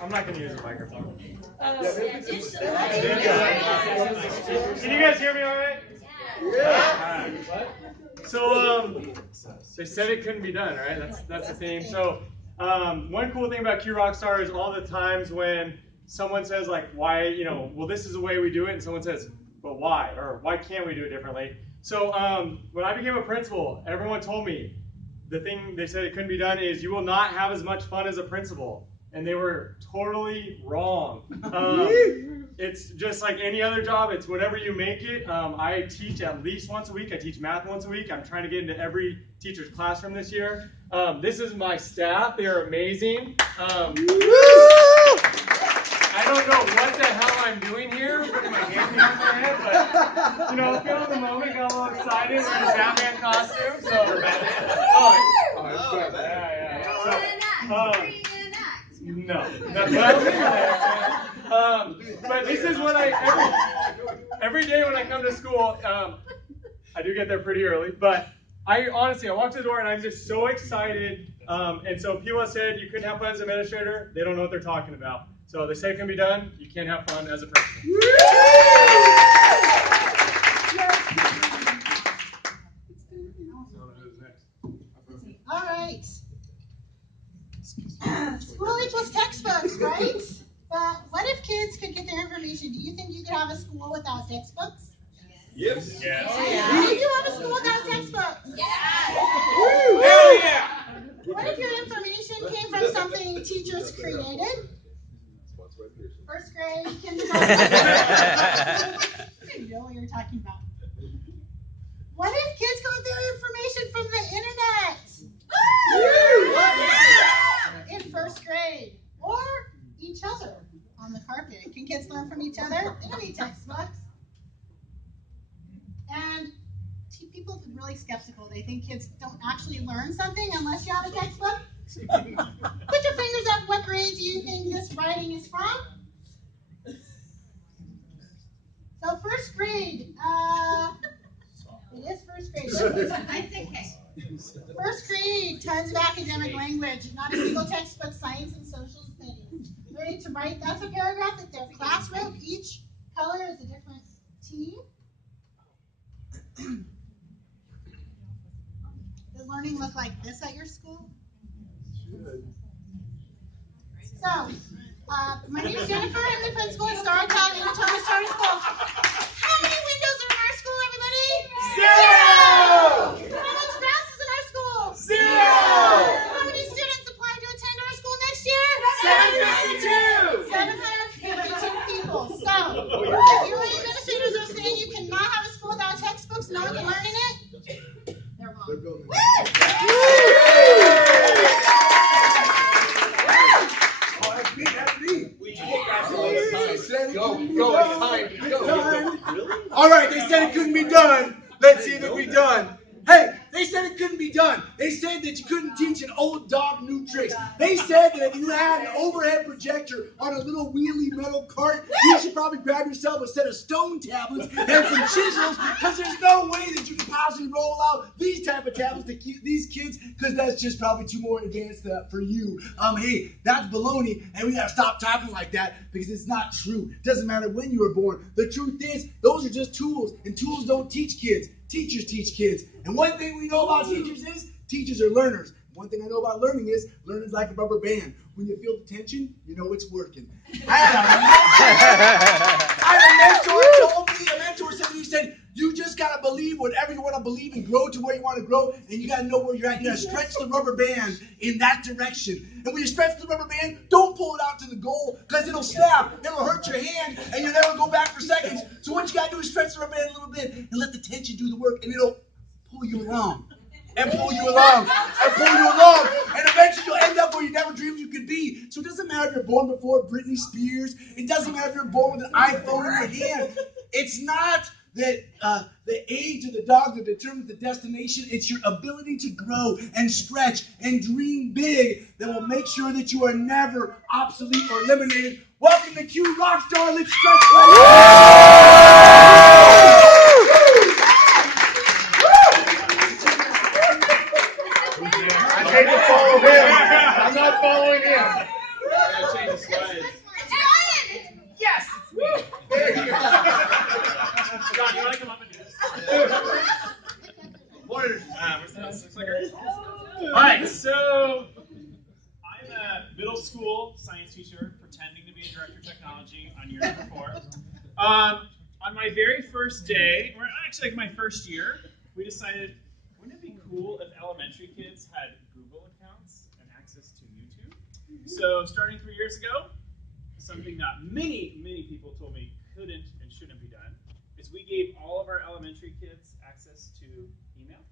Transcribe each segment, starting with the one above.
I'm not going to use a microphone. Can you guys hear me all right? Yeah. So they said it couldn't be done, right? That's the theme. So one cool thing about Q Rockstar is all the times when someone says like, why, well, this is the way we do it, and someone says, but why? Or why can't we do it differently? So when I became a principal, everyone told me the thing they said it couldn't be done is you will not have as much fun as a principal. And they were totally wrong. It's just like any other job. It's whatever you make it. I teach at least once a week. I teach math once a week. I'm trying to get into every teacher's classroom this year. This is my staff. They're amazing. I don't know what the hell I'm doing here, putting my hand behind my head, but feeling the moment, got a little excited with the Batman costume. So, no, but this is what every day when I come to school, I do get there pretty early, but I honestly walk to the door and I'm just so excited. And so people have said you couldn't have fun as an administrator. They don't know what they're talking about. So they say it can be done. You can't have fun as a principal. All right. School equals textbooks, right? But what if kids could get their information? Do you think you could have a school without textbooks? Yes. Yes. Would you have a school without textbooks? Yes. Hell yeah. What if your information came from something teachers created? First grade, kindergarten. I know what you're talking about. What if kids got their information from the internet? In first grade, or each other on the carpet. Can kids learn from each other? They don't need textbooks. And people are really skeptical. They think kids don't actually learn something unless you have a textbook. Put your fingers up. What grade do you think this writing is from? So first grade. It is first grade. I think first grade, tons of academic language, not a single textbook, science and social studies. Ready to write? That's a paragraph that their class wrote. Each color is a different team. Does learning look like this at your school? So, my name is Jennifer. I'm the principal at Star Academy, Natoma Star School. How many windows are in our school, everybody? 0! How much grass is in our school? 0! How many students apply to attend our school next year? 752 people. So, if your administrators are saying you cannot have a school without textbooks, no one can learn in it, they're wrong. All right, they said it couldn't be done. Let's see if it can be done. Hey, they said it couldn't be done. They said that you couldn't teach an old dog new tricks. They said that if you had an overhead projector on a little wheelie metal cart, you should probably grab yourself a set of stone tablets and some chisels, because there's no way that you can possibly roll out these type of tablets to keep these kids, because that's just probably too more advanced for you. Hey, that's baloney, and we gotta stop talking like that, because it's not true. It doesn't matter when you were born. The truth is, those are just tools, and tools don't teach kids. Teachers teach kids. And one thing we know about teachers is teachers are learners. One thing I know about learning is learning's like a rubber band. When you feel the tension, you know it's working. I had a mentor told me, a mentor said to me, he said, you just got to believe whatever you want to believe and grow to where you want to grow, and you got to know where you're at. You got to stretch the rubber band in that direction. And when you stretch the rubber band, don't pull it out to the goal, because it'll snap, it'll hurt your hand, and you'll never go back for seconds. So what you got to do is stretch the rubber band a little bit and let the tension do the work, and it'll pull you along. And pull you along, and pull you along, and eventually you'll end up where you never dreamed you could be. So it doesn't matter if you're born before Britney Spears. It doesn't matter if you're born with an iPhone in your hand. It's not that the age of the dog that determines the destination. It's your ability to grow and stretch and dream big that will make sure that you are never obsolete or eliminated. Welcome to Q Rockstar. Let's stretch. I hate to follow him. I'm not following him. the slides. Ryan! Yes, it's me. There you go. John, you want to come up and do this? Where's the clicker? All right, so I'm a middle school science teacher pretending to be a director of technology on year number 4. On my very first day, or actually like my first year, we decided, wouldn't it be cool if elementary kids had Google accounts and access to YouTube? So starting 3 years ago, something that many people told me couldn't and shouldn't be done, is we gave all of our elementary kids access to email,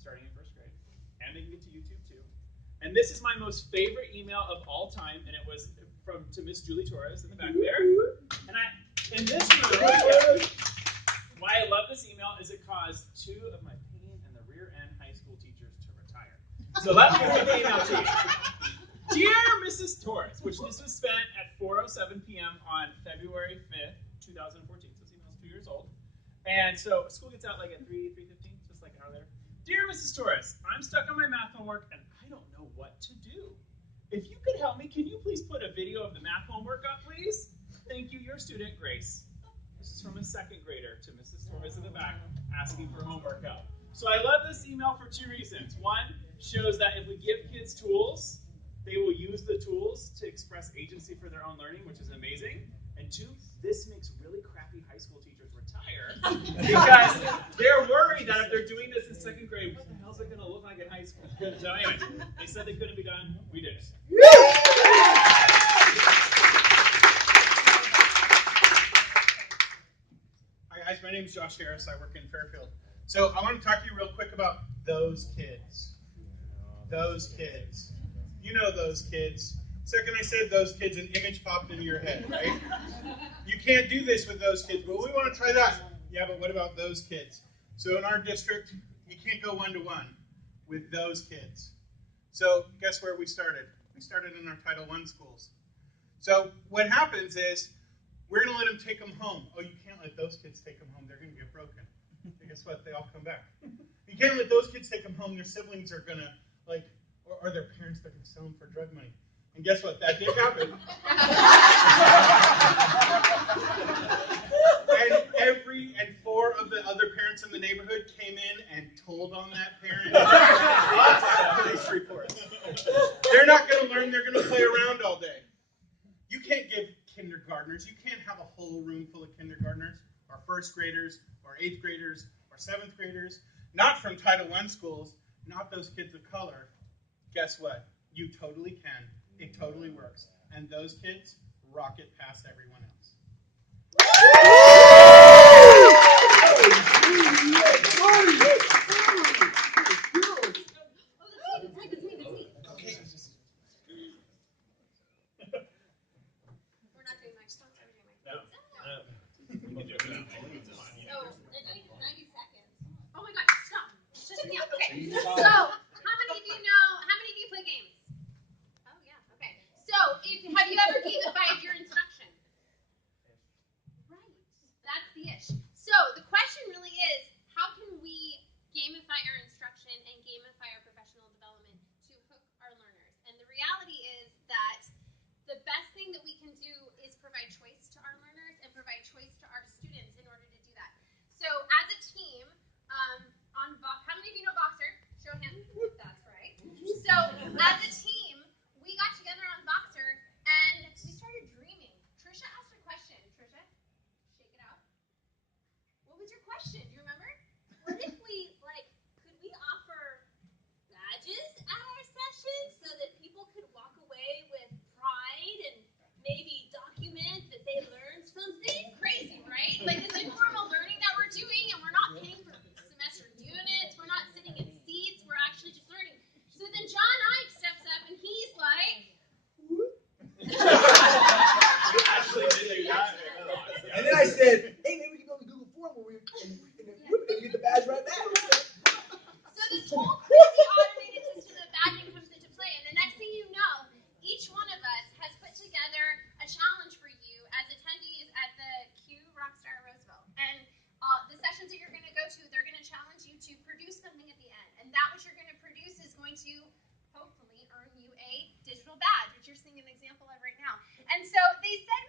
starting in first grade, and they can get to YouTube too. And this is my most favorite email of all time, and it was to Miss Julie Torres in the back there. And in this room, why I love this email is it caused 2 of my pain in the rear end high school teachers to retire. So let me read the email to you. Dear Mrs. Torres, which this was spent at 4:07 p.m. on February 5th, 2014. So this email's 2 years old. And so school gets out like at 3:15, just like an hour later. Dear Mrs. Torres, I'm stuck on my math homework and I don't know what to do. If you could help me, can you please put a video of the math homework up, please? Thank you, your student, Grace. This is from a 2nd grader to Mrs. Torres in the back asking for homework help. So I love this email for 2 reasons. One, shows that if we give kids tools, they will use the tools to express agency for their own learning, which is amazing. And 2, this makes really crappy high school teachers retire because they're worried that if they're doing this in 2nd grade, what the hell is it going to look like in high school? So anyway, they said they couldn't be done. We did it. Hi guys, my name is Josh Harris. I work in Fairfield. So I want to talk to you real quick about those kids. Those kids. You know those kids. Second I said those kids, an image popped into your head, right? You can't do this with those kids. Well, we want to try that. Yeah, but what about those kids? So in our district, you can't go one-to-one with those kids. So guess where we started? We started in our Title I schools. So what happens is, we're going to let them take them home. Oh, you can't let those kids take them home. They're going to get broken. And guess what? They all come back. You can't let those kids take them home. Their siblings are going to, or their parents, they're going to sell them for drug money. And guess what? That did happen. And 4 of the other parents in the neighborhood came in and told on that parent. Police reports. They're not going to learn. They're going to play around all day. You can't give kindergartners, you can't have a whole room full of kindergartners, or 1st graders, or 8th graders, or 7th graders, not from Title I schools, not those kids of color. Guess what? You totally can. It totally works. And those kids rocket past everyone else. So, how many of you play games? Oh, yeah, okay. So, have you ever gamified your instruction? Right, that's the issue. So, the question really is, how can we gamify our instruction and gamify our professional development to hook our learners? And the reality is that the best thing that we can do is provide choice to our learners and provide choice to our students in order to do that. So, as a team, how many of you know Boxer? Show him. That's right. So, as a